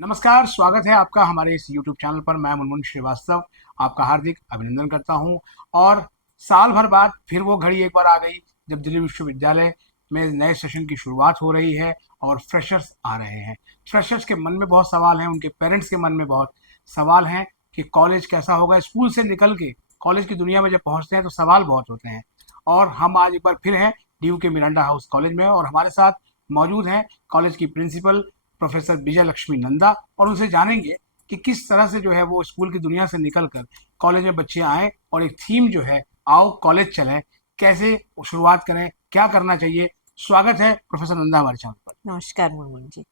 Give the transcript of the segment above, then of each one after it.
नमस्कार, स्वागत है आपका हमारे इस YouTube चैनल पर। मैं मुनमुन श्रीवास्तव आपका हार्दिक अभिनंदन करता हूं। और साल भर बाद फिर वो घड़ी एक बार आ गई जब दिल्ली विश्वविद्यालय में नए सेशन की शुरुआत हो रही है और फ्रेशर्स आ रहे हैं। फ्रेशर्स के मन में बहुत सवाल हैं, उनके पेरेंट्स के मन में बहुत सवाल हैं कि कॉलेज कैसा होगा। स्कूल से निकल के कॉलेज की दुनिया में जब पहुंचते हैं तो सवाल बहुत होते हैं। और हम आज एक बार फिर हैं डी के मिरांडा हाउस कॉलेज में, और हमारे साथ मौजूद हैं कॉलेज की प्रिंसिपल प्रोफेसर विजय लक्ष्मी नंदा, और उनसे जानेंगे कि किस तरह से जो है वो स्कूल की दुनिया से निकलकर कॉलेज में बच्चे आए और एक थीम जो है आओ कॉलेज चलें, कैसे शुरुआत करें, क्या करना चाहिए। स्वागत है प्रोफेसर नंदा हमारे चैनल पर। नमस्कार मुनमुन जी।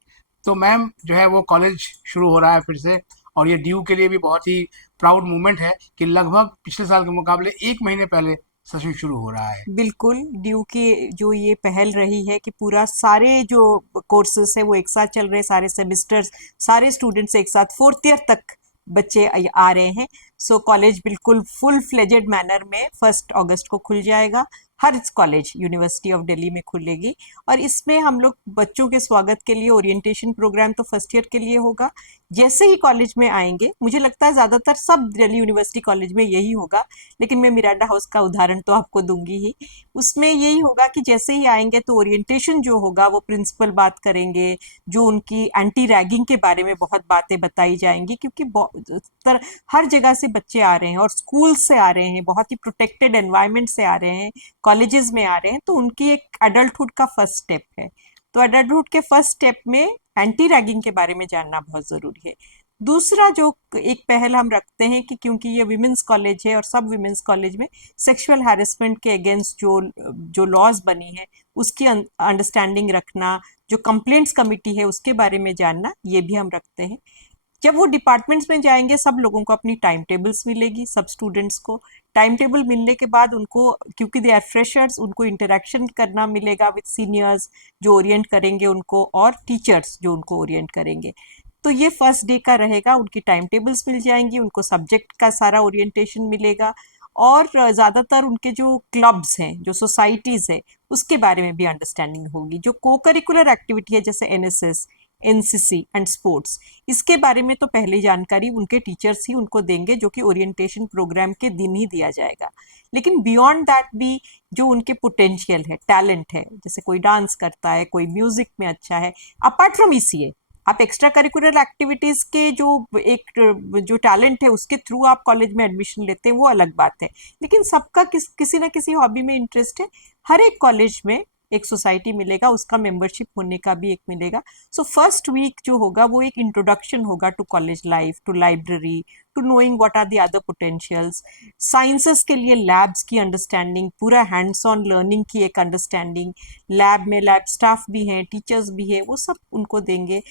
तो मैम जो है वो कॉलेज शुरू हो रहा है फिर से, और ये ड्यू के लिए भी बहुत ही प्राउड मोमेंट है कि लगभग पिछले साल के मुकाबले एक महीने पहले सेशन शुरू हो रहा है। बिल्कुल, ड्यू की जो ये पहल रही है कि पूरा सारे जो कोर्सेस है वो एक साथ चल रहे हैं, सारे सेमेस्टर्स, सारे स्टूडेंट्स एक साथ फोर्थ ईयर तक बच्चे आ रहे हैं। सो कॉलेज बिल्कुल फुल फ्लेजेड मैनर में 1 अगस्त को खुल जाएगा। हर कॉलेज यूनिवर्सिटी ऑफ दिल्ली में खुलेगी और इसमें हम लोग बच्चों के स्वागत के लिए ओरिएंटेशन प्रोग्राम तो फर्स्ट ईयर के लिए होगा। जैसे ही कॉलेज में आएंगे, मुझे लगता है ज़्यादातर सब दिल्ली यूनिवर्सिटी कॉलेज में यही होगा, लेकिन मैं मिरांडा हाउस का उदाहरण तो आपको दूंगी ही। उसमें यही होगा कि जैसे ही आएंगे तो ओरिएंटेशन जो होगा वो प्रिंसिपल बात करेंगे, जो उनकी एंटी रैगिंग के बारे में बहुत बातें बताई जाएंगी, क्योंकि हर जगह से बच्चे आ रहे हैं और स्कूल से आ रहे हैं, बहुत ही प्रोटेक्टेड एनवायरनमेंट से आ रहे हैं, कॉलेजेस में आ रहे हैं, तो उनकी एक एडल्टहुड का फर्स्ट स्टेप है। तो एडल्टहुड के फर्स्ट स्टेप में एंटी रैगिंग के बारे में जानना बहुत जरूरी है। दूसरा जो एक पहल हम रखते हैं कि क्योंकि ये विमेंस कॉलेज है और सब विमेंस कॉलेज में सेक्सुअल हैरेसमेंट के अगेंस्ट जो जो लॉज बनी है उसकी अंडरस्टैंडिंग रखना, जो कंप्लेंट्स कमिटी है उसके बारे में जानना, ये भी हम रखते हैं। जब वो डिपार्टमेंट्स में जाएंगे सब लोगों को अपनी टाइम टेबल्स मिलेगी, सब स्टूडेंट्स को टाइम टेबल मिलने के बाद उनको, क्योंकि दे आर फ्रेशर्स, उनको इंटरेक्शन करना मिलेगा विद सीनियर्स जो ओरिएंट करेंगे उनको, और टीचर्स जो उनको ओरिएंट करेंगे। तो ये फर्स्ट डे का रहेगा, उनकी टाइम टेबल्स मिल जाएंगी, उनको सब्जेक्ट का सारा ओरिएंटेशन मिलेगा, और ज़्यादातर उनके जो क्लब्स हैं, जो सोसाइटीज़ है, उसके बारे में भी अंडरस्टैंडिंग होगी। जो को करिकुलर एक्टिविटी है जैसे एनएसएस, एनसीसी एंड स्पोर्ट्स, इसके बारे में तो पहले जानकारी उनके टीचर्स ही उनको देंगे, जो कि ओरिएंटेशन प्रोग्राम के दिन ही दिया जाएगा। लेकिन बियॉन्ड दैट भी जो उनके पोटेंशियल है, टैलेंट है, जैसे कोई डांस करता है, कोई म्यूजिक में अच्छा है, अपार्ट फ्रॉम ईसीए आप एक्स्ट्रा करिकुलर एक्टिविटीज के जो एक जो टैलेंट है उसके थ्रू आप कॉलेज में एडमिशन लेते हैं, वो अलग बात है। लेकिन सबका किसी ना किसी हॉबी में इंटरेस्ट है। हर एक कॉलेज में एक सोसाइटी मिलेगा, उसका मेंबरशिप होने का भी एक मिलेगा। सो फर्स्ट वीक जो होगा वो एक इंट्रोडक्शन होगा to college life, to library, to knowing what are the other potentials. Sciences के लिए लैब्स की अंडरस्टैंडिंग, पूरा हैंड्स ऑन लर्निंग की एक अंडरस्टैंडिंग, लैब में लैब स्टाफ भी हैं, टीचर्स भी है, वो सब उनको देंगे।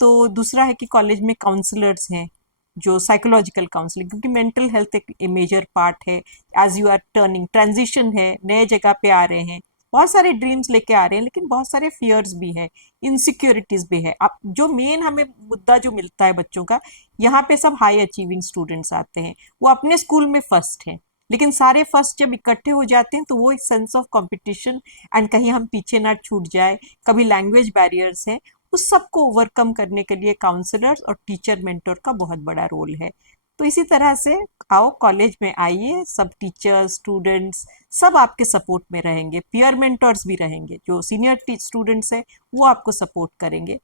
तो दूसरा है कि कॉलेज में काउंसलर्स हैं, जो साइकोलॉजिकल काउंसलिंग, क्योंकि मेंटल हेल्थ एक मेजर पार्ट है। As you are turning, transition है, नए जगह पे आ रहे हैं, बहुत सारे ड्रीम्स लेके आ रहे हैं, लेकिन बहुत सारे फियर्स भी हैं, इनसिक्योरिटीज भी है। अब जो मेन हमें मुद्दा जो मिलता है बच्चों का, यहाँ पे सब हाई अचीविंग स्टूडेंट्स आते हैं, वो अपने स्कूल में फर्स्ट हैं, लेकिन सारे फर्स्ट जब इकट्ठे हो जाते हैं तो वो एक सेंस ऑफ कंपटीशन, एंड कहीं हम पीछे ना छूट जाए, कभी लैंग्वेज बैरियर्स हैं, उस सबको ओवरकम करने के लिए काउंसलर्स और टीचर मेंटर का बहुत बड़ा रोल है। तो इसी तरह से आओ कॉलेज में आइए, सब टीचर्स, स्टूडेंट्स सब आपके सपोर्ट में रहेंगे, पीयर मेंटर्स भी रहेंगे, जो सीनियर स्टूडेंट्स हैं वो आपको सपोर्ट करेंगे।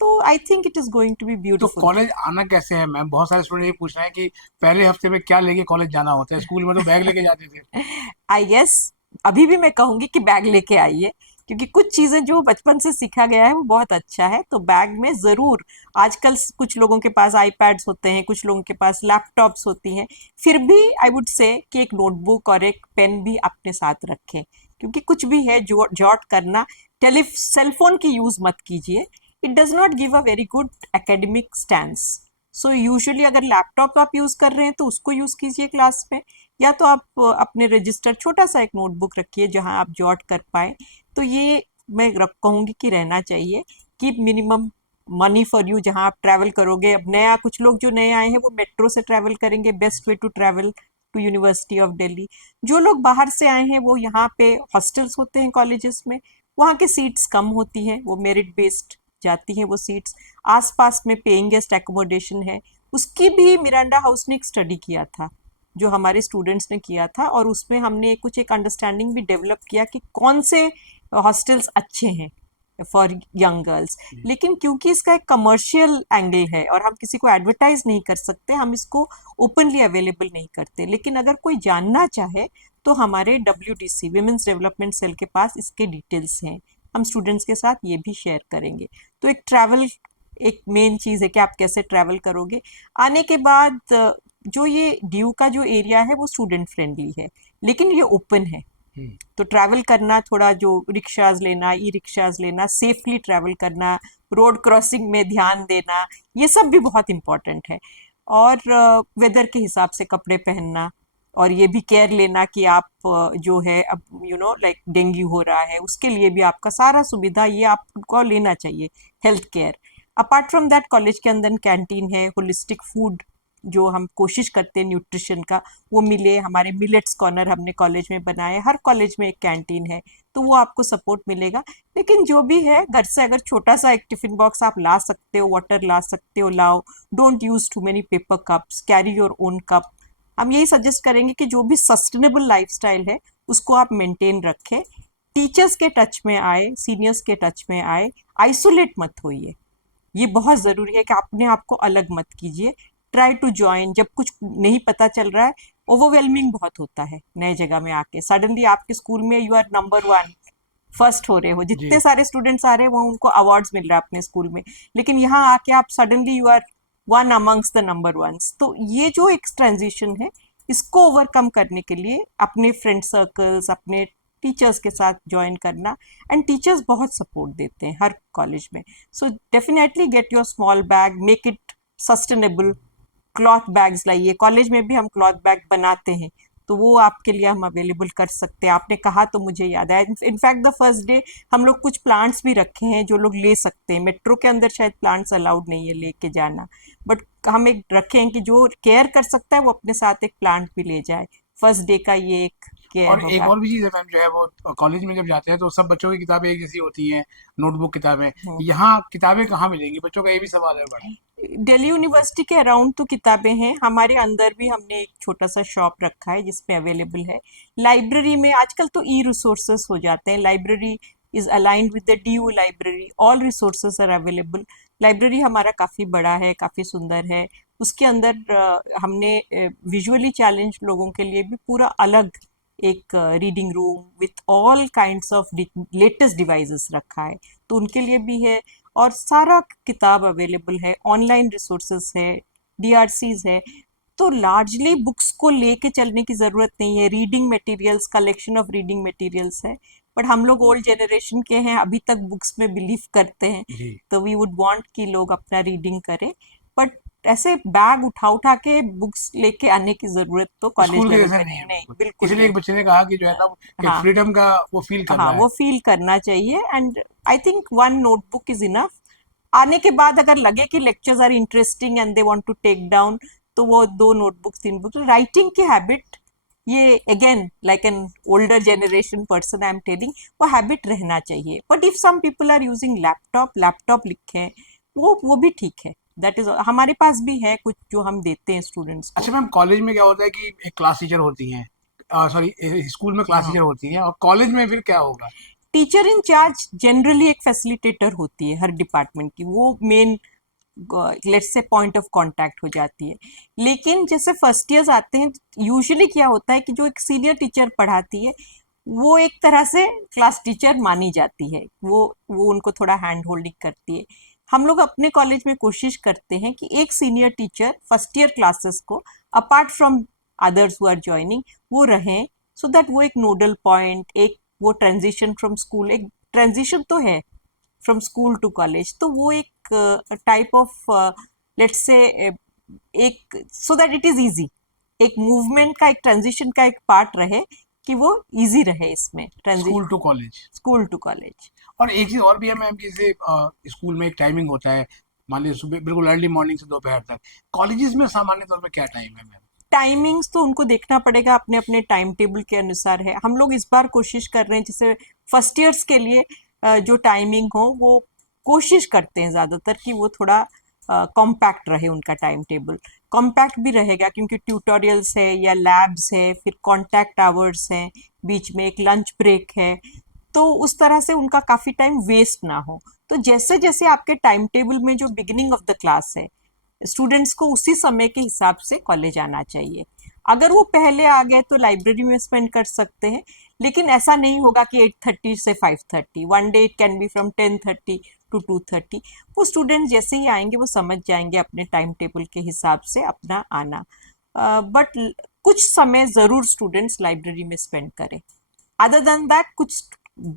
तो I think it is going to be तो ब्यूटिफुल। कॉलेज आना कैसे है मैम? बहुत सारे स्टूडेंट ये पूछ रहे हैं कि पहले हफ्ते में क्या लेके कॉलेज जाना होता है। स्कूल में तो बैग लेके जाते थे। आई गेस अभी भी मैं कहूंगी कि बैग लेके आइए, क्योंकि कुछ चीजें जो बचपन से सीखा गया है वो बहुत अच्छा है, तो बैग में जरूर। आजकल कुछ लोगों के पास आईपैड्स होते हैं, कुछ लोगों के पास लैपटॉप्स होती हैं, फिर भी आई वुड से कि एक नोटबुक और एक पेन भी अपने साथ रखें, क्योंकि कुछ भी है जो जॉट करना। सेलफोन की यूज मत कीजिए, it does not give a very good academic stance. So usually अगर लैपटॉप आप यूज कर रहे हैं तो उसको यूज कीजिए क्लास में, या तो आप अपने रजिस्टर, छोटा सा एक नोटबुक रखिए जहां आप जॉट कर पाए। तो ये मैं कहूंगी कि रहना चाहिए। Keep minimum money for you, जहां आप ट्रैवल करोगे। अब नया कुछ लोग जो नए आए हैं वो मेट्रो से ट्रैवल करेंगे, best way to travel to university of Delhi. जो लोग बाहर से आए हैं वो यहाँ पे हॉस्टल्स होते हैं कॉलेजेस में, वहाँ के सीट्स कम होती हैं, वो मेरिट बेस्ड जाती हैं वो सीट्स। आसपास में पेइंग गेस्ट एकोमोडेशन है, उसकी भी मिरांडा हाउस ने एक स्टडी किया था जो हमारे स्टूडेंट्स ने किया था, और उसमें हमने कुछ एक अंडरस्टैंडिंग भी डेवलप किया कि कौन से हॉस्टल्स अच्छे हैं फॉर यंग गर्ल्स। लेकिन क्योंकि इसका एक कमर्शियल एंगल है और हम किसी को एडवर्टाइज नहीं कर सकते, हम इसको ओपनली अवेलेबल नहीं करते, लेकिन अगर कोई जानना चाहे तो हमारे WDC विमेंस डेवलपमेंट सेल के पास इसके डिटेल्स हैं, हम स्टूडेंट्स के साथ ये भी शेयर करेंगे। तो एक ट्रैवल एक मेन चीज़ है कि आप कैसे ट्रैवल करोगे। आने के बाद जो ये ड्यू का जो एरिया है वो स्टूडेंट फ्रेंडली है, लेकिन ये ओपन है, तो ट्रैवल करना थोड़ा जो रिक्शाज लेना, ई रिक्शाज लेना, सेफली ट्रैवल करना, रोड क्रॉसिंग में ध्यान देना, ये सब भी बहुत इम्पोर्टेंट है। और वेदर के हिसाब से कपड़े पहनना, और ये भी केयर लेना कि आप जो है अब लाइक डेंगू हो रहा है, उसके लिए भी आपका सारा सुविधा ये आपको लेना चाहिए, health care. Apart from that college के अंदर कैंटीन है, होलिस्टिक फूड जो हम कोशिश करते हैं न्यूट्रिशन का वो मिले। हमारे मिलेट्स कॉर्नर हमने कॉलेज में बनाए, हर कॉलेज में एक कैंटीन है, तो वो आपको सपोर्ट मिलेगा। लेकिन जो भी है, घर से अगर छोटा सा एक टिफिन बॉक्स आप ला सकते हो, वाटर ला सकते हो, लाओ। Don't use too many paper cups, carry your own cup. हम यही सजेस्ट करेंगे कि जो भी सस्टेनेबल लाइफस्टाइल है उसको आप मेंटेन रखें, टीचर्स के टच में आए, सीनियर्स के टच में आए, आइसोलेट मत होइए, ये बहुत ज़रूरी है कि अपने आप को अलग मत कीजिए। ट्राई टू ज्वाइन, जब कुछ नहीं पता चल रहा है, ओवरवेलमिंग बहुत होता है नए जगह में आके, सडनली आपके स्कूल में यू आर नंबर 1 फर्स्ट हो रहे हो, जितने जी। सारे स्टूडेंट्स आ रहे हैं वो उनको अवार्ड्स मिल रहा है अपने स्कूल में, लेकिन यहाँ आके आप suddenly you are one amongst the number ones. तो ये जो एक ट्रांजिशन है, इसको ओवरकम करने के लिए अपने फ्रेंड सर्कल्स, अपने टीचर्स के साथ ज्वाइन करना, एंड टीचर्स बहुत सपोर्ट देते हैं हर कॉलेज में। So definitely get your small bag, make it sustainable. Cloth bags लाइए, कॉलेज में भी हम क्लॉथ बैग बनाते हैं, तो वो आपके लिए हम अवेलेबल कर सकते हैं। आपने कहा तो मुझे याद आया, इनफैक्ट द फर्स्ट डे हम लोग कुछ प्लांट्स भी रखे हैं जो लोग ले सकते हैं। मेट्रो के अंदर शायद प्लांट्स अलाउड नहीं है लेके जाना, बट हम एक रखे हैं कि जो केयर कर सकता है वो अपने साथ एक प्लांट भी ले जाए। फर्स्ट डे का ये एक केयर और एक होगा। और भी चीज़ है मैम, जो है वो कॉलेज में जब जाते हैं तो सब बच्चों की किताबें एक जैसी होती हैं, नोटबुक किताबें। हम्म। यहाँ किताबें कहाँ मिलेंगी बच्चों का, ये भी सवाल है बड़ा। दिल्ली यूनिवर्सिटी के अराउंड तो किताबें हैं, हमारे अंदर भी हमने एक छोटा सा शॉप रखा है जिसपे अवेलेबल है। लाइब्रेरी में आजकल तो ई रिसोर्सेस हो जाते हैं, library is aligned with the DU library, all resources are available. Library हमारा काफ़ी बड़ा है, काफ़ी सुंदर है। उसके अंदर हमने विजुअली चैलेंज लोगों के लिए भी पूरा अलग एक reading room with all kinds of latest devices रखा है, तो उनके लिए भी है। और सारा किताब अवेलेबल है, ऑनलाइन रिसोर्सेस है, DRCs है। तो लार्जली बुक्स को लेके चलने की ज़रूरत नहीं है। Reading materials, collection of reading materials है, बट हम लोग ओल्ड जनरेशन के हैं, अभी तक बुक्स में बिलीव करते हैं, जी। तो वी वुड वांट कि लोग अपना रीडिंग करें। बट ऐसे बैग उठा उठा के बुक्स लेके आने की ज़रूरत तो कॉलेज स्कूल के लेवल जैसा पे नहीं नहीं, है नहीं बिल्कुल। बिल्कुल इसलिए नहीं। एक बच्चे ने कहा कि जो है ना, एक हाँ, फ्रीडम का वो फील कर हाँ, रहा है। वो फील करना चाहिए, and I think one notebook is enough. आने के बाद अगर लगे कि lectures are interesting and they want to take down, तो वो 2 नोटबुक्स 3 बुक्स। राइटिंग की हैबिट, ये again like an older generation person I am telling, वो हैबिट रहना चाहिए। But if some people are using laptop लिखें, वो भी ठीक है। दैट इज, हमारे पास भी है कुछ जो हम देते हैं स्टूडेंट्स को। अच्छा मैम, कॉलेज में क्या होता है कि एक क्लास टीचर होती हैं, सॉरी, स्कूल में क्लास हाँ, टीचर होती हैं, और कॉलेज में फिर क्या होगा? टीचर इन चार्ज जनरली एक फैसिलिटेटर होती है हर डिपार्टमेंट की, वो main let's say point of contact हो जाती है। लेकिन जैसे फर्स्ट ईयर्स आते हैं, यूजुअली क्या होता है कि जो एक सीनियर टीचर पढ़ाती है वो एक तरह से क्लास टीचर मानी जाती है, वो उनको थोड़ा हैंड होल्डिंग करती है। हम लोग अपने कॉलेज में कोशिश करते हैं कि एक senior teacher first year classes को, apart from others who are joining, वो रहें, सो दैट वो एक नोडल पॉइंट, एक वो ट्रांजिशन फ्रॉम स्कूल, एक ट्रांजिशन तो है फ्रॉम स्कूल टू कॉलेज, तो वो एक टाइप ऑफ लेट्स से एक, so that it is easy, एक मूवमेंट का, एक ट्रांजिशन का एक पार्ट रहे, कि वो इजी रहे इसमें school transition, to college. School to college. और एक चीज़ और भी है मैम, कि जैसे स्कूल में एक टाइमिंग होता है, मान लीजिए सुबह बिल्कुल अर्ली मॉर्निंग से दोपहर तक। कॉलेजेस में सामान्य तौर पे क्या टाइम है मैम? टाइमिंग्स तो उनको देखना पड़ेगा, अपने अपने टाइम टेबल के अनुसार है। हम लोग इस बार कोशिश कर रहे हैं जैसे फर्स्ट ईयर्स के लिए जो टाइमिंग हो वो कोशिश करते हैं ज़्यादातर कि वो थोड़ा कॉम्पैक्ट रहे उनका टाइम टेबल। कॉम्पैक्ट भी रहेगा क्योंकि ट्यूटोरियल्स है या लैब्स है, फिर कॉन्टैक्ट आवर्स हैं, बीच में एक लंच ब्रेक है, तो उस तरह से उनका काफ़ी टाइम वेस्ट ना हो। तो जैसे जैसे आपके टाइम टेबल में जो बिगिनिंग ऑफ द क्लास है, स्टूडेंट्स को उसी समय के हिसाब से कॉलेज आना चाहिए। अगर वो पहले आ गए तो लाइब्रेरी में स्पेंड कर सकते हैं, लेकिन ऐसा नहीं होगा कि 8:30 से 5:30। One day it can be from 10:30 to 2:30। वो स्टूडेंट जैसे ही आएंगे वो समझ जाएंगे अपने टाइम टेबल के हिसाब से अपना आना। बट कुछ समय ज़रूर स्टूडेंट्स लाइब्रेरी में स्पेंड करें। अदर देन दैट कुछ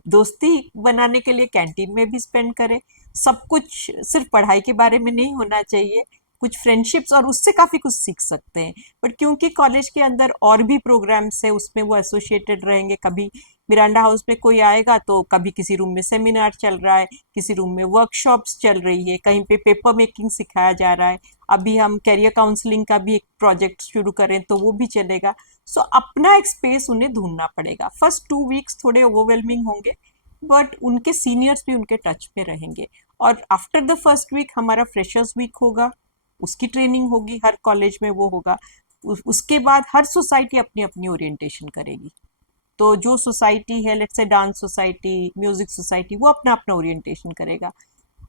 दोस्ती बनाने के लिए कैंटीन में भी स्पेंड करें। सब कुछ सिर्फ पढ़ाई के बारे में नहीं होना चाहिए, कुछ फ्रेंडशिप्स और उससे काफ़ी कुछ सीख सकते हैं। बट क्योंकि कॉलेज के अंदर और भी प्रोग्राम्स है उसमें वो एसोसिएटेड रहेंगे। कभी मिरांडा हाउस में कोई आएगा तो कभी किसी रूम में सेमिनार चल रहा है, किसी रूम में वर्कशॉप्स चल रही है, कहीं पे पेपर मेकिंग सिखाया जा रहा है। अभी हम कैरियर काउंसलिंग का भी एक प्रोजेक्ट शुरू करें तो वो भी चलेगा। सो अपना एक स्पेस उन्हें ढूंढना पड़ेगा। फर्स्ट 2 वीक्स थोड़े ओवरवेलमिंग होंगे, बट उनके सीनियर्स भी उनके टच में रहेंगे। और आफ्टर द फर्स्ट वीक हमारा फ्रेशर्स वीक होगा, उसकी ट्रेनिंग होगी, हर कॉलेज में वो होगा। उसके बाद हर सोसाइटी अपनी अपनी ओरिएंटेशन करेगी। तो जो सोसाइटी है, let's say dance society, music society, वो अपना अपना ओरिएंटेशन करेगा।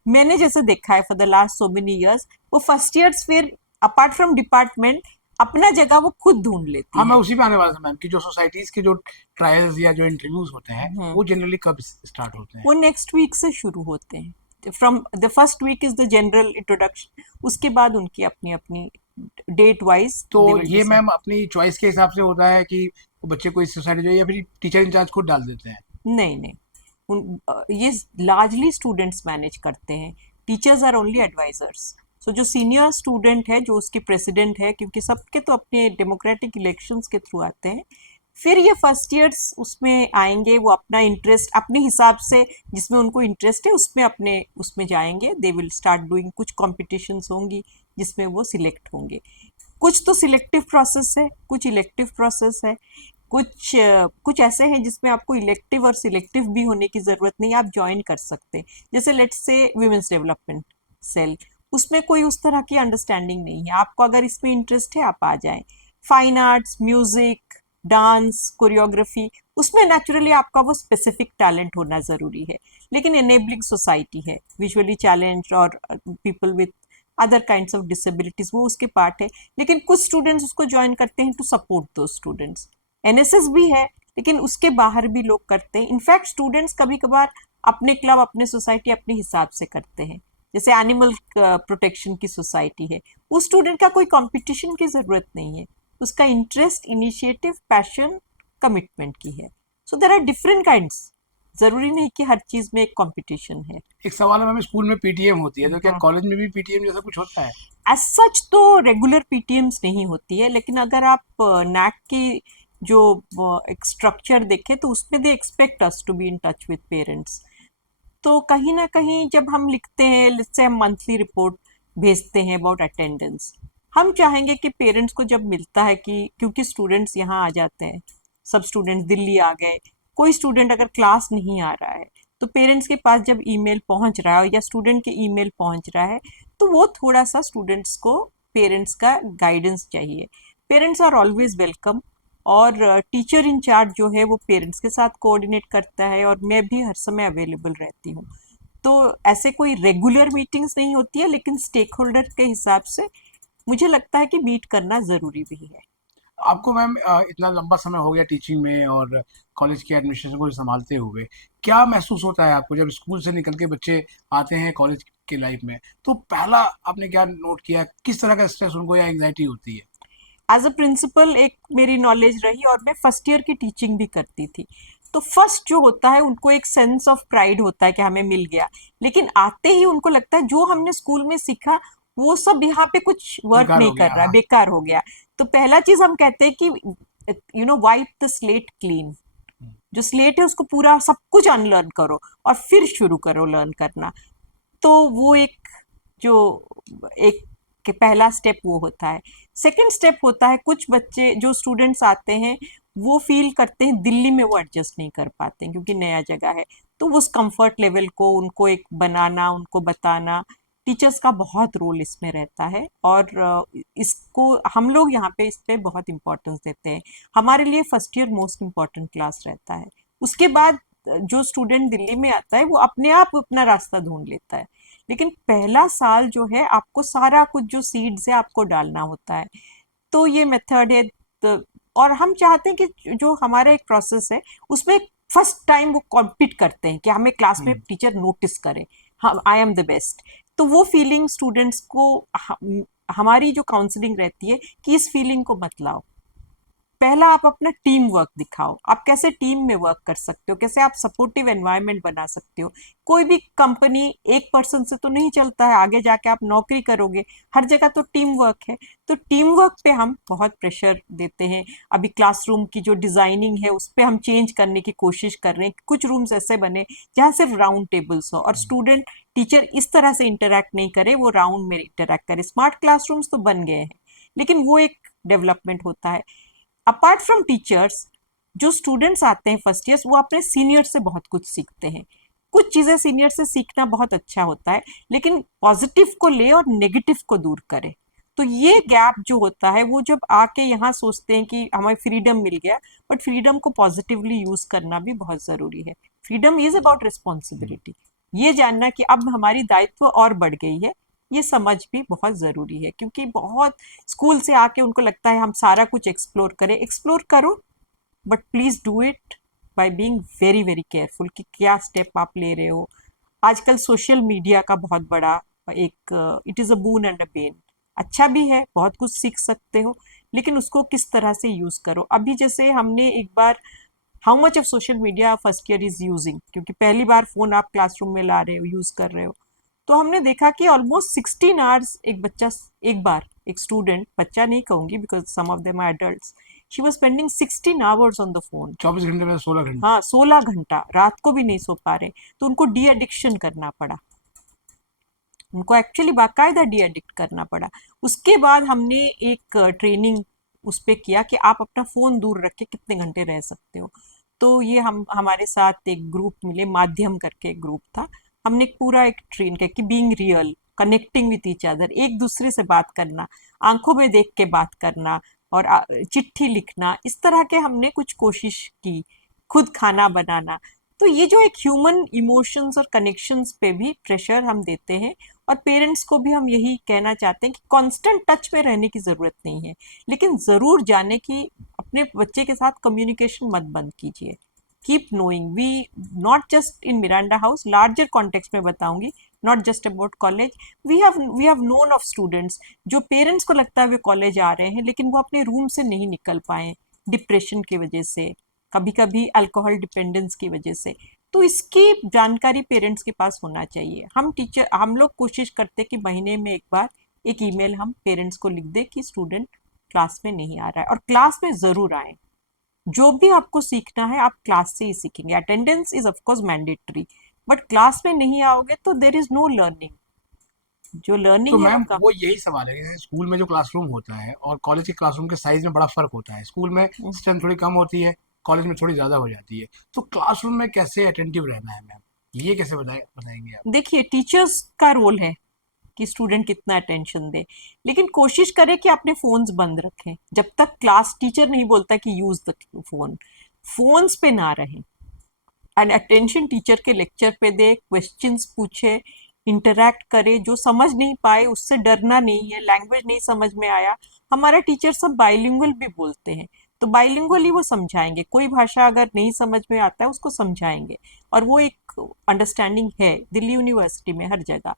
मैंने जैसे देखा है for the last so many years, वो फर्स्ट ईयर्स फिर अपार्ट फ्रॉम डिपार्टमेंट अपना जगह वो खुद ढूंढ हाँ, लेती मैं हैं। उसी पे आने वाला था मैम कि जो सोसाइटीज के जो ट्रायल्स या जो इंटरव्यूज होते हैं हम्म, वो जनरली कब स्टार्ट होते हैं? वो नेक्स्ट वीक से शुरू होते हैं। From the first week is the general introduction, उसके बाद उनकी अपनी अपनी डेट वाइज तो दे विल ये डिसाइड। मैम अपनी चॉइस के हिसाब से होता है कि वो बच्चे को इस सोसाइटी जो है या फिर टीचर इंचार्ज खुद डाल देते हैं? नहीं नहीं, ये लार्जली स्टूडेंट्स मैनेज करते हैं। Teachers are only advisers. So जो सीनियर स्टूडेंट है, जो उसके प्रेसिडेंट है, क्योंकि सबके तो अपने डेमोक्रेटिक इलेक्शंस के थ्रू आते हैं, फिर ये फर्स्ट ईयर्स उसमें आएंगे। वो अपना इंटरेस्ट अपने हिसाब से, जिसमें उनको इंटरेस्ट है उसमें अपने उसमें जाएंगे। दे विल स्टार्ट डूइंग, कुछ कॉम्पिटिशन्स होंगी जिसमें वो सिलेक्ट होंगे। कुछ तो सिलेक्टिव प्रोसेस है, कुछ इलेक्टिव प्रोसेस है, कुछ ऐसे हैं जिसमें आपको इलेक्टिव और सिलेक्टिव भी होने की ज़रूरत नहीं, आप ज्वाइन कर सकते हैं। जैसे let's say women's development cell, उसमें कोई उस तरह की अंडरस्टैंडिंग नहीं है। आपको अगर इसमें इंटरेस्ट है आप आ जाएं। Fine arts, music, dance, choreography, उसमें नेचुरली आपका वो स्पेसिफिक टैलेंट होना ज़रूरी है। लेकिन एनेबलिंग सोसाइटी है, विजुअली चैलेंज और people with other kinds of disabilities, वो उसके पार्ट है। लेकिन कुछ स्टूडेंट्स उसको ज्वाइन करते हैं टू सपोर्ट दो स्टूडेंट्स। एनएसएस भी है, लेकिन उसके बाहर भी लोग करते हैं। इनफैक्ट स्टूडेंट्स कभी कभार अपने क्लब, अपने सोसाइटी अपने हिसाब से करते हैं। जैसे एनिमल प्रोटेक्शन की सोसाइटी है, उस स्टूडेंट का कोई कंपटीशन की ज़रूरत नहीं है, उसका इंटरेस्ट, इनिशिएटिव, पैशन, कमिटमेंट की है। सो देर आर डिफरेंट काइंड्स, ज़रूरी नहीं कि हर चीज़ में एक कंपटीशन है। एक सवाल है मैम, स्कूल में पीटीएम होती है तो क्या हाँ, कॉलेज में भी पीटीएम जैसा कुछ होता है? एज सच तो रेगुलर पीटीएम्स नहीं होती है, लेकिन अगर आप नैक की जो एक स्ट्रक्चर देखें तो उसमें they expect us to be in touch with parents. तो कहीं ना कहीं जब हम लिखते हैं, जैसे हम मंथली रिपोर्ट भेजते हैं अबाउट अटेंडेंस, हम चाहेंगे कि पेरेंट्स को जब मिलता है कि क्योंकि स्टूडेंट्स यहाँ आ जाते हैं, सब स्टूडेंट्स दिल्ली आ गए, कोई स्टूडेंट अगर क्लास नहीं आ रहा है तो पेरेंट्स के पास जब ईमेल पहुंच रहा है या स्टूडेंट के ईमेल पहुंच रहा है, तो वो थोड़ा सा स्टूडेंट्स को पेरेंट्स का गाइडेंस चाहिए। पेरेंट्स आर ऑलवेज वेलकम, और टीचर इंचार्ज जो है वो पेरेंट्स के साथ कोऑर्डिनेट करता है, और मैं भी हर समय अवेलेबल रहती हूँ। तो ऐसे कोई रेगुलर मीटिंग्स नहीं होती है, लेकिन स्टेक होल्डर के हिसाब से मुझे लगता है कि मीट करना ज़रूरी भी है। आपको मैम इतना लंबा समय हो गया टीचिंग में और कॉलेज के एडमिनिस्ट्रेशन को संभालते हुए, क्या महसूस होता है आपको जब स्कूल से निकल के बच्चे आते हैं कॉलेज के लाइफ में? तो पहला आपने क्या नोट किया, किस तरह का स्ट्रेस उनको या एंग्जाइटी होती है? एज अ प्रिंसिपल एक मेरी नॉलेज रही, और मैं फर्स्ट ईयर की टीचिंग भी करती थी। तो फर्स्ट जो होता है उनको एक सेंस ऑफ प्राइड होता है कि हमें मिल गया, लेकिन आते ही उनको लगता है जो हमने स्कूल में सीखा वो सब यहाँ पे कुछ वर्क बेकार नहीं हो कर गया, रहा, हाँ। बेकार हो गया। तो पहला चीज हम कहते हैं कि वाइप द स्लेट क्लीन। जो स्लेट है उसको पूरा सब कुछ अनलर्न करो और फिर शुरू करो लर्न करना। तो वो एक जो एक के पहला स्टेप वो होता है। सेकंड स्टेप होता है, कुछ बच्चे जो स्टूडेंट्स आते हैं वो फील करते हैं, दिल्ली में वो एडजस्ट नहीं कर पाते हैं क्योंकि नया जगह है। तो उस कंफर्ट लेवल को उनको एक बनाना, उनको बताना, टीचर्स का बहुत रोल इसमें रहता है। और इसको हम लोग यहाँ पे इस पे बहुत इम्पोर्टेंस देते हैं। हमारे लिए first year most important class रहता है। उसके बाद जो स्टूडेंट दिल्ली में आता है वो अपने आप अपना रास्ता ढूंढ लेता है। लेकिन पहला साल जो है आपको सारा कुछ जो सीड्स है आपको डालना होता है। तो ये मेथड है। और हम चाहते हैं कि जो हमारा एक प्रोसेस है उसमें फर्स्ट टाइम वो कॉम्पीट करते हैं कि हमें क्लास में हम्म। टीचर नोटिस करे, हम आई एम द बेस्ट। तो वो फीलिंग स्टूडेंट्स को हमारी जो काउंसलिंग रहती है कि इस फीलिंग को मत लाओ। पहला आप अपना टीम वर्क दिखाओ, आप कैसे टीम में वर्क कर सकते हो, कैसे आप सपोर्टिव एनवायरनमेंट बना सकते हो। कोई भी कंपनी एक पर्सन से तो नहीं चलता है, आगे जाके आप नौकरी करोगे, हर जगह तो टीम वर्क है। तो टीम वर्क पे हम बहुत प्रेशर देते हैं। अभी क्लासरूम की जो डिजाइनिंग है उस पे हम चेंज करने की कोशिश कर रहे हैं। कुछ रूम्स ऐसे बने जहाँ सिर्फ राउंड टेबल्स हो और स्टूडेंट टीचर इस तरह से इंटरेक्ट नहीं करे, वो राउंड में इंटरेक्ट करे। स्मार्ट क्लासरूम्स तो बन गए हैं, लेकिन वो एक डेवलपमेंट होता है। अपार्ट फ्रॉम टीचर्स, जो स्टूडेंट्स आते हैं फर्स्ट ईयर, वो अपने सीनियर से बहुत कुछ सीखते हैं। कुछ चीजें सीनियर से सीखना बहुत अच्छा होता है, लेकिन पॉजिटिव को ले और नेगेटिव को दूर करे। तो ये गैप जो होता है, वो जब आके यहाँ सोचते हैं कि हमें फ्रीडम मिल गया, बट फ्रीडम को पॉजिटिवली यूज करना भी बहुत जरूरी है। Freedom is about responsibility. ये जानना कि अब हमारी दायित्व और बढ़ गई है, ये समझ भी बहुत जरूरी है। क्योंकि बहुत स्कूल से आके उनको लगता है हम सारा कुछ एक्सप्लोर करें। एक्सप्लोर करो, but please do it by being very very careful कि क्या स्टेप आप ले रहे हो। आजकल सोशल मीडिया का बहुत बड़ा एक it is a boon and a Ben. अच्छा भी है, बहुत कुछ सीख सकते हो, लेकिन उसको किस तरह से यूज करो। अभी जैसे हमने एक बार how much of social media first year is using, क्योंकि पहली बार फोन आप क्लासरूम में ला रहे हो, यूज कर रहे हो। तो हमने देखा कि ऑलमोस्ट 16 आवर्स एक बच्चा, एक बार एक स्टूडेंट, बच्चा नहीं कहूंगी because some of them are adults, she was spending 16 hours on the phone. 24 घंटे में 16 घंटे। हाँ, 16 घंटा, रात को भी नहीं सो पा रहे। तो उनको डी एडिक्शन करना पड़ा, उनको एक्चुअली बाकायदा डी एडिक्ट करना पड़ा। उसके बाद हमने एक ट्रेनिंग उस पे किया कि आप अपना फोन दूर रख के कितने घंटे रह सकते हो। तो ये हम हमारे साथ एक ग्रुप मिले, माध्यम करके एक ग्रुप था। हमने पूरा एक ट्रेन किया कि being real, connecting with each other, एक दूसरे से बात करना, आंखों में देख के बात करना, और चिट्ठी लिखना, इस तरह के हमने कुछ कोशिश की। खुद खाना बनाना। तो ये जो एक ह्यूमन इमोशंस और कनेक्शंस पे भी प्रेशर हम देते हैं। और पेरेंट्स को भी हम यही कहना चाहते हैं कि कांस्टेंट टच में रहने की ज़रूरत नहीं है, लेकिन ज़रूर जाने कि अपने बच्चे के साथ कम्युनिकेशन मत बंद कीजिए। Keep knowing, we not just in Miranda House, larger context में बताऊंगी, not just about college. We have known of students जो पेरेंट्स को लगता है वे कॉलेज आ रहे हैं, लेकिन वो अपने रूम से नहीं निकल पाए, डिप्रेशन की वजह से, कभी कभी अल्कोहल डिपेंडेंस की वजह से। तो इसकी जानकारी पेरेंट्स के पास होना चाहिए। हम लोग कोशिश करते हैं कि महीने में एक बार एक ईमेल हम पेरेंट्स को लिख दें कि स्टूडेंट क्लास में नहीं आ रहा है, और क्लास में जरूर आए। जो भी आपको सीखना है आप क्लास से ही सीखेंगे। Attendance is of course mandatory, but class में नहीं आओगे तो देर इज नो लर्निंग। जो तो लर्निंग है वो मैम कम। वो यही सवाल है कि जैसे स्कूल में जो क्लासरूम होता है और कॉलेज के क्लासरूम के साइज में बड़ा फर्क होता है। स्कूल में स्ट्रेंथ थोड़ी कम होती है, कॉलेज में थोड़ी ज़्यादा हो जाती है। तो क्लासरूम में कैसे अटेंटिव रहना है मैम, ये कैसे बताएंगे आप? देखिए, टीचर्स का रोल है कि स्टूडेंट कितना अटेंशन दे, लेकिन कोशिश करें कि अपने फोन्स बंद रखें जब तक क्लास टीचर नहीं बोलता कि यूज द फोन। फोन्स पे ना रहें, एंड अटेंशन टीचर के लेक्चर पे दे, क्वेश्चंस पूछे, इंटरैक्ट करे। जो समझ नहीं पाए उससे डरना नहीं है, लैंग्वेज नहीं समझ में आया, हमारा टीचर सब बाइलिंगुअल भी बोलते हैं, तो बाइलिंगुअल ही वो समझाएंगे। कोई भाषा अगर नहीं समझ में आता है उसको समझाएंगे, और वो एक अंडरस्टैंडिंग है दिल्ली यूनिवर्सिटी में हर जगह।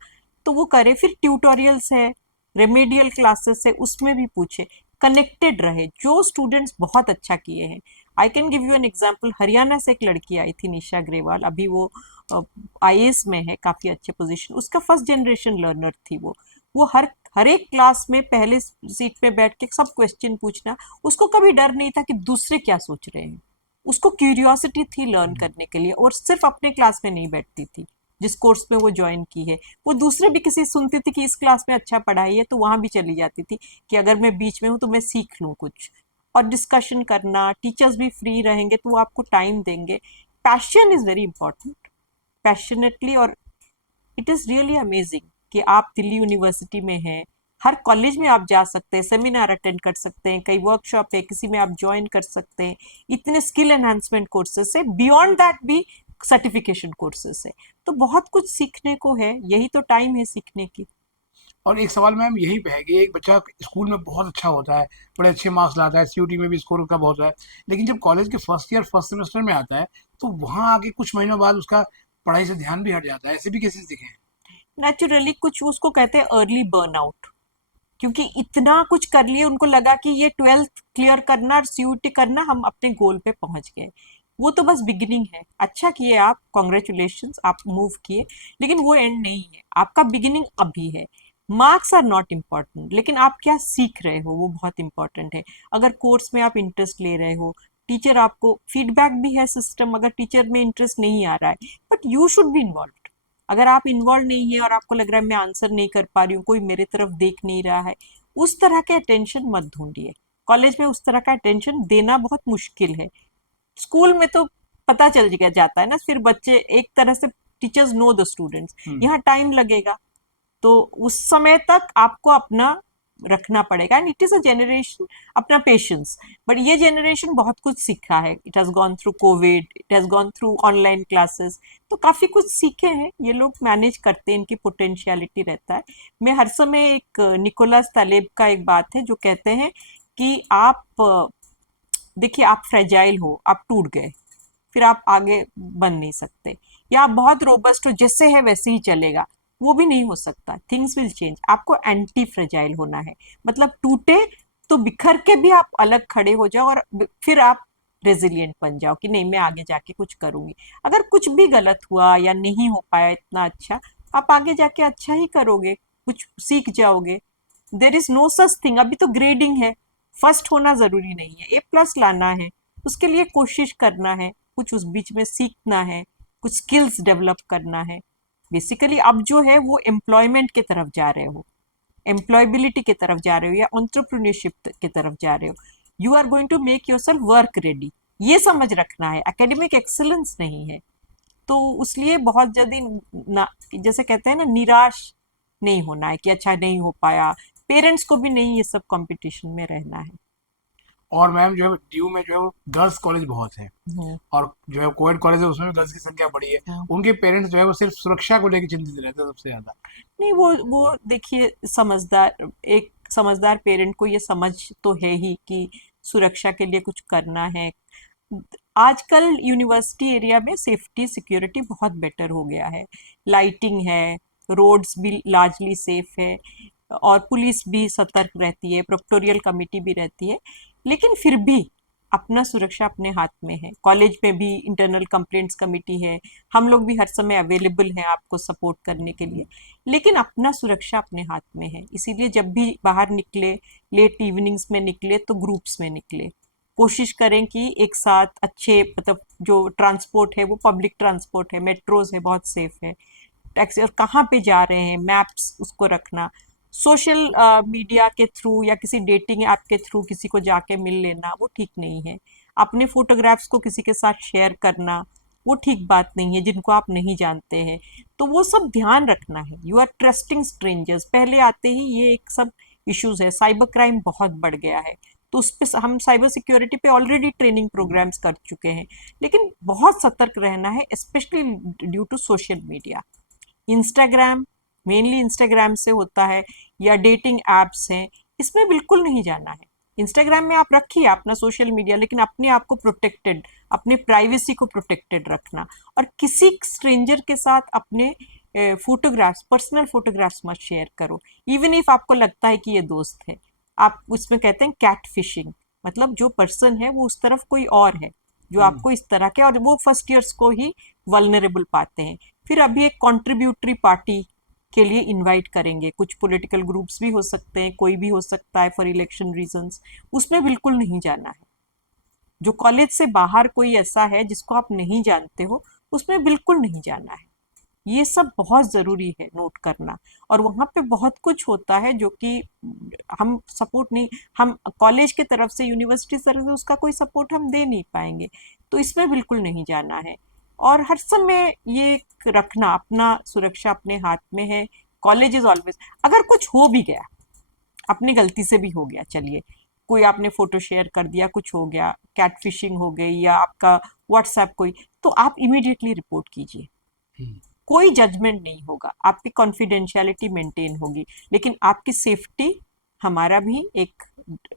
तो वो करे। फिर ट्यूटोरियल्स है, रेमेडियल क्लासेस है, उसमें भी पूछे, कनेक्टेड रहे। जो स्टूडेंट्स बहुत अच्छा किए हैं, I can give you an example. Haryana से एक लड़की आई थी, निशा ग्रेवाल, अभी वो आईएएस में है, काफी अच्छे पोजीशन। उसका फर्स्ट जनरेशन लर्नर थी वो हर एक क्लास में पहले सीट पे बैठ के सब क्वेश्चन पूछना। उसको कभी डर नहीं था कि दूसरे क्या सोच रहे हैं। उसको क्यूरियोसिटी थी लर्न करने के लिए, और सिर्फ अपने क्लास में नहीं बैठती थी जिस कोर्स में वो ज्वाइन की है। वो दूसरे भी किसी सुनती थी कि इस क्लास में अच्छा पढ़ाई है, तो वहां भी चली जाती थी कि अगर मैं बीच में हूं तो मैं सीख लूं कुछ। और डिस्कशन करना, टीचर्स भी फ्री रहेंगे तो वो आपको टाइम देंगे। Passion is very important, passionately. और इट इज़ रियली अमेजिंग कि आप दिल्ली यूनिवर्सिटी में हैं, हर कॉलेज में आप जा सकते हैं, सेमिनार अटेंड कर सकते हैं, कई वर्कशॉप है, किसी में आप ज्वाइन कर सकते हैं, इतने स्किल एनहांसमेंट कोर्सेस है, बियॉन्ड दैट भी सर्टिफिकेशन कोर्सेस है। तो बहुत कुछ सीखने को है, यही तो टाइम है सीखने की। और एक सवाल मैम यही पे है कि एक बच्चा स्कूल में बहुत अच्छा होता है, बड़े अच्छे मार्क्स लाता है, सीयूटी में भी स्कोर उसका बहुत है, लेकिन जब कॉलेज के फर्स्ट ईयर फर्स्ट सेमेस्टर में आता है तो वहाँ आके कुछ महीनों बाद उसका पढ़ाई से ध्यान भी हट जाता है। ऐसे भी केसेस दिखे हैं। नेचुरली कुछ उसको कहते हैं अर्ली बर्नआउट, क्योंकि इतना कुछ कर लिए, उनको लगा कि ये 12th क्लियर करना और सीयूटी करना, हम अपने गोल पे पहुंच गए। वो तो बस बिगिनिंग है, अच्छा किए आप, कॉन्ग्रेचुलेशंस, आप मूव किए, लेकिन वो एंड नहीं है, आपका बिगिनिंग अभी है। मार्क्स आर नॉट इम्पॉर्टेंट, लेकिन आप क्या सीख रहे हो वो बहुत इंपॉर्टेंट है। अगर कोर्स में आप इंटरेस्ट ले रहे हो, टीचर आपको फीडबैक भी है सिस्टम, अगर टीचर में इंटरेस्ट नहीं आ रहा है, but you should be involve. अगर आप इन्वॉल्व नहीं है और आपको लग रहा है मैं आंसर नहीं कर पा रही हूँ, कोई मेरे तरफ देख नहीं रहा है, उस तरह के अटेंशन मत ढूंढिए। कॉलेज में उस तरह का अटेंशन देना बहुत मुश्किल है। स्कूल में तो पता चल गया जाता है ना, फिर बच्चे एक तरह से, टीचर्स नो द स्टूडेंट्स। यहाँ टाइम लगेगा, तो उस समय तक आपको अपना रखना पड़ेगा, and it is a generation, अपना पेशेंस। बट ये जनरेशन बहुत कुछ सीखा है, it has gone through Covid, it has gone through online classes, तो काफी कुछ सीखे हैं ये लोग, मैनेज करते हैं, इनकी पोटेंशियलिटी रहता है। मैं हर समय, एक निकोलस तालेब का एक बात है जो कहते हैं कि आप देखिए, आप फ्रेजाइल हो, आप टूट गए, फिर आप आगे बन नहीं सकते, या आप बहुत रोबस्ट हो, जैसे है वैसे ही चलेगा, वो भी नहीं हो सकता। थिंग्स विल चेंज, आपको एंटी फ्रेजाइल होना है, मतलब टूटे तो बिखर के भी आप अलग खड़े हो जाओ, और फिर आप रेजिलियंट बन जाओ कि नहीं, मैं आगे जाके कुछ करूंगी। अगर कुछ भी गलत हुआ या नहीं हो पाया इतना अच्छा, आप आगे जाके अच्छा ही करोगे, कुछ सीख जाओगे। There is no such thing, अभी तो ग्रेडिंग है, फर्स्ट होना जरूरी नहीं है, A+ लाना है, उसके लिए कोशिश करना है, कुछ उस बीच में सीखना है, कुछ स्किल्स डेवलप करना है। बेसिकली अब जो है वो एम्प्लॉयमेंट की तरफ जा रहे हो, एम्प्लॉयबिलिटी की तरफ जा रहे हो, या एंटरप्रेन्योरशिप की तरफ जा रहे हो। You are going to make yourself work ready, ये समझ रखना है, एकेडमिक एक्सीलेंस नहीं है। तो उसलिए बहुत जल्दी ना, जैसे कहते हैं ना, निराश नहीं होना है कि अच्छा नहीं हो पाया। पेरेंट्स को भी नहीं ये सब कंपटीशन में रहना है। और मैम जो है ड्यू में जो है वो गर्ल्स कॉलेज बहुत है, हम्म, और जो है कोएड कॉलेज है उसमें भी गर्ल्स की संख्या बड़ी है। हम्म। उनके पेरेंट्स जो है वो सिर्फ सुरक्षा को लेकर चिंतित रहते हैं सबसे ज्यादा। नहीं, वो देखिए, समझदार, एक समझदार पेरेंट को ये समझ तो है ही कि सुरक्षा के लिए कुछ करना है। आजकल यूनिवर्सिटी एरिया में सेफ्टी सिक्योरिटी बहुत बेटर हो गया है, लाइटिंग है, रोड्स भी लार्जली सेफ है, और पुलिस भी सतर्क रहती है, प्रोक्टोरियल कमिटी भी रहती है। लेकिन फिर भी अपना सुरक्षा अपने हाथ में है। कॉलेज में भी इंटरनल कंप्लेंट्स कमिटी है, हम लोग भी हर समय अवेलेबल हैं आपको सपोर्ट करने के लिए, लेकिन अपना सुरक्षा अपने हाथ में है। इसीलिए जब भी बाहर निकले, लेट इवनिंग्स में निकले, तो ग्रुप्स में निकले, कोशिश करें कि एक साथ अच्छे, मतलब जो ट्रांसपोर्ट है वो पब्लिक ट्रांसपोर्ट है, मेट्रोज है, बहुत सेफ है, टैक्सी, और कहाँ पे जा रहे हैं, मैप्स उसको रखना। सोशल मीडिया के थ्रू या किसी डेटिंग ऐप के थ्रू किसी को जाके मिल लेना, वो ठीक नहीं है। अपने फोटोग्राफ्स को किसी के साथ शेयर करना, वो ठीक बात नहीं है, जिनको आप नहीं जानते हैं। तो वो सब ध्यान रखना है। यू आर ट्रस्टिंग स्ट्रेंजर्स, पहले आते ही ये एक सब इश्यूज है। साइबर क्राइम बहुत बढ़ गया है, तो उस पर हम साइबर सिक्योरिटी पे ऑलरेडी ट्रेनिंग प्रोग्राम्स कर चुके हैं, लेकिन बहुत सतर्क रहना है, specially due to social media. Instagram, mainly Instagram से होता है, या डेटिंग एप्स हैं, इसमें बिल्कुल नहीं जाना है। इंस्टाग्राम में आप रखिए अपना सोशल मीडिया, लेकिन अपने आप को प्रोटेक्टेड, अपने प्राइवेसी को प्रोटेक्टेड रखना। और किसी स्ट्रेंजर के साथ अपने फोटोग्राफ्स, पर्सनल फोटोग्राफ्स मत शेयर करो, इवन इफ आपको लगता है कि ये दोस्त है। आप उसमें कहते हैं कैट फिशिंग, मतलब जो पर्सन है वो उस तरफ कोई और है जो हम्म। आपको इस तरह के, और वो फर्स्ट ईयर्स को ही वल्नरेबल पाते हैं। फिर अभी एक कॉन्ट्रीब्यूटरी पार्टी के लिए इनवाइट करेंगे, कुछ पॉलिटिकल ग्रुप्स भी हो सकते हैं, कोई भी हो सकता है फॉर इलेक्शन रीजंस, उसमें बिल्कुल नहीं जाना है। जो कॉलेज से बाहर कोई ऐसा है जिसको आप नहीं जानते हो, उसमें बिल्कुल नहीं जाना है। ये सब बहुत ज़रूरी है नोट करना। और वहाँ पे बहुत कुछ होता है जो कि हम सपोर्ट नहीं, हम कॉलेज की तरफ से, यूनिवर्सिटी की तरफ से उसका कोई सपोर्ट हम दे नहीं पाएंगे। तो इसमें बिल्कुल नहीं जाना है। और हर समय ये रखना, अपना सुरक्षा अपने हाथ में है। कॉलेज इज ऑलवेज, अगर कुछ हो भी गया, अपनी गलती से भी हो गया, चलिए कोई आपने फोटो शेयर कर दिया, कुछ हो गया, कैट फिशिंग हो गई या आपका व्हाट्सएप कोई, तो आप इमीडिएटली रिपोर्ट कीजिए। हम्म, कोई जजमेंट नहीं होगा, आपकी कॉन्फिडेंशियलिटी मेंटेन होगी, लेकिन आपकी सेफ्टी हमारा भी एक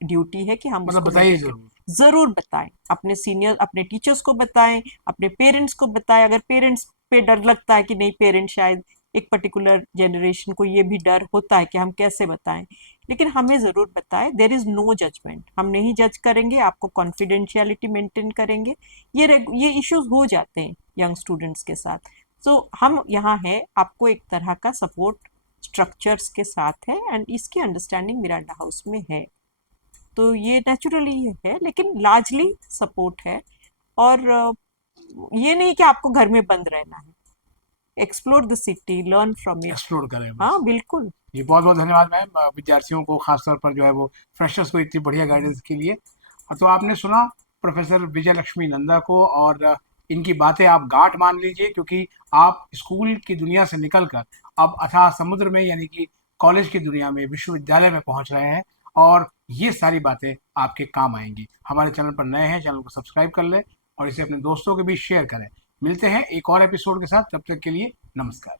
ड्यूटी है कि हम मतलब उसको बताइए मेंटेन जरूर। करें। जरूर बताएं, अपने सीनियर, अपने टीचर्स को बताएं, अपने पेरेंट्स को बताएं। अगर पेरेंट्स पे डर लगता है कि नहीं, पेरेंट्स शायद एक पर्टिकुलर जनरेशन को ये भी डर होता है कि हम कैसे बताएं, लेकिन हमें जरूर बताएं। देर इज नो जजमेंट, हम नहीं जज करेंगे, आपको कॉन्फिडेंशियलिटी मेंटेन करेंगे। ये इश्यूज हो जाते हैं यंग स्टूडेंट्स के साथ। सो हम यहाँ हैं, आपको एक तरह का सपोर्ट स्ट्रक्चर्स के साथ है, एंड इसकी अंडरस्टैंडिंग मिरांडा हाउस में है। तो ये नेचुरली है, लेकिन लार्जली सपोर्ट है। और ये नहीं कि आपको घर में बंद रहना है। Explore the city, learn from it. Explore करें बस। हाँ बिल्कुल। जी बहुत बहुत धन्यवाद मैम, विद्यार्थियों को खासतौर पर जो है वो फ्रेशर्स को इतनी बढ़िया गाइडेंस के लिए। तो आपने सुना प्रोफेसर विजय लक्ष्मी नंदा को, और इनकी बातें आप गांठ मान लीजिए, क्योंकि आप स्कूल की दुनिया से निकलकर अब अथाह समुद्र में यानी कि कॉलेज की दुनिया में, विश्वविद्यालय में पहुंच रहे हैं, और ये सारी बातें आपके काम आएंगी। हमारे चैनल पर नए हैं, चैनल को सब्सक्राइब कर लें और इसे अपने दोस्तों के बीच शेयर करें। मिलते हैं एक और एपिसोड के साथ, तब तक के लिए नमस्कार।